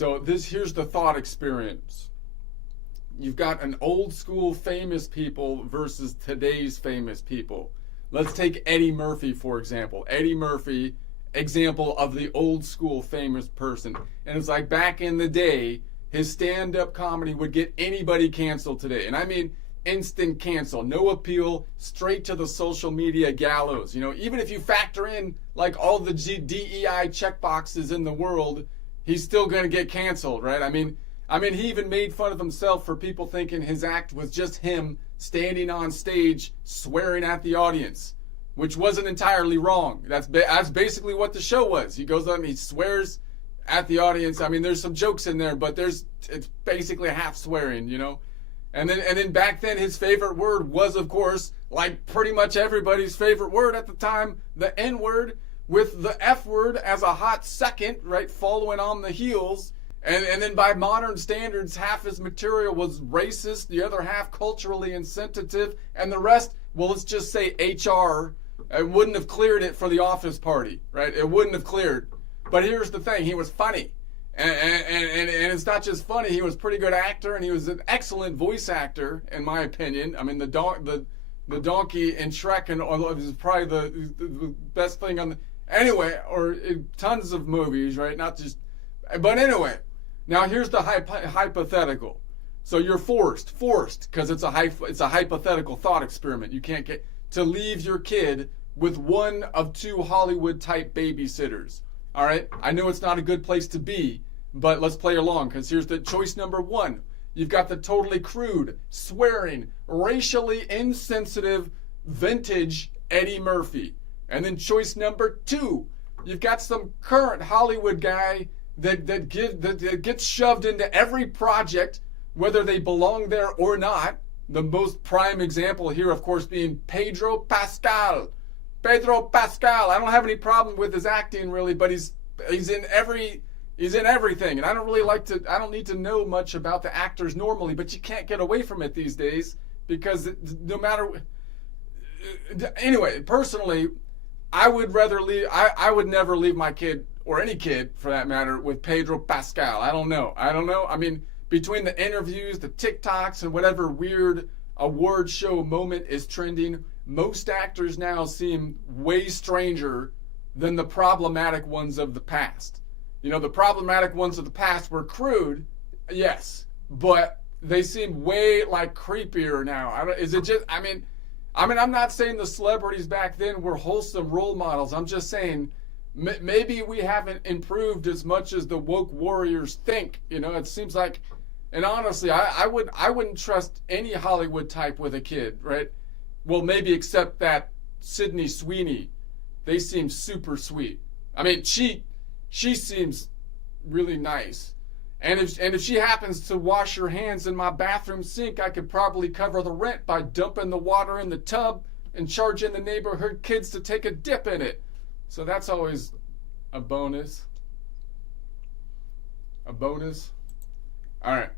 So here's the thought experience. You've got an old school famous people versus today's famous people. Let's take Eddie Murphy, for example. Eddie Murphy, example of the old school famous person. And it's like back in the day, his stand-up comedy would get anybody canceled today. And I mean instant cancel, no appeal, straight to the social media gallows. You know, even if you factor in like all the DEI checkboxes in the world, he's still going to get canceled, right? I mean, he even made fun of himself for people thinking his act was just him standing on stage swearing at the audience, which wasn't entirely wrong. That's basically what the show was. He goes up and he swears at the audience. I mean, there's some jokes in there, but it's basically half swearing, you know. And then back then, his favorite word was, of course, like pretty much everybody's favorite word at the time, the N-word, with the F word as a hot second, right, following on the heels. And then by modern standards, half his material was racist, the other half culturally insensitive, and the rest, well, let's just say HR, it wouldn't have cleared it for the Office Party, right? It wouldn't have cleared. But here's the thing, he was funny. And it's not just funny, he was a pretty good actor, and he was an excellent voice actor, in my opinion. I mean, the donkey in Shrek is probably the best thing on the... Anyway, or tons of movies, right? Not just... But anyway, now here's the hypothetical. So you're forced, because it's a hypothetical thought experiment. You can't get to leave your kid with one of two Hollywood-type babysitters. All right? I know it's not a good place to be, but let's play along, because here's the choice number one. You've got the totally crude, swearing, racially insensitive, vintage Eddie Murphy. And then choice number two, you've got some current Hollywood guy that gets shoved into every project, whether they belong there or not. The most prime example here, of course, being Pedro Pascal. Pedro Pascal. I don't have any problem with his acting really, but he's in everything. And I don't need to know much about the actors normally, but you can't get away from it these days because no matter. Anyway, personally, I would never leave my kid, or any kid for that matter, with Pedro Pascal. I don't know. I mean, between the interviews, the TikToks, and whatever weird award show moment is trending, most actors now seem way stranger than the problematic ones of the past. You know, the problematic ones of the past were crude, yes, but they seem way like creepier now. Is it just? I mean, I'm not saying the celebrities back then were wholesome role models. I'm just saying maybe we haven't improved as much as the woke warriors think. You know, it seems like, and honestly, I wouldn't trust any Hollywood type with a kid, right? Well, maybe except that Sydney Sweeney. They seem super sweet. I mean, she seems really nice. And if she happens to wash her hands in my bathroom sink, I could probably cover the rent by dumping the water in the tub and charging the neighborhood kids to take a dip in it. So that's always a bonus. A bonus. All right.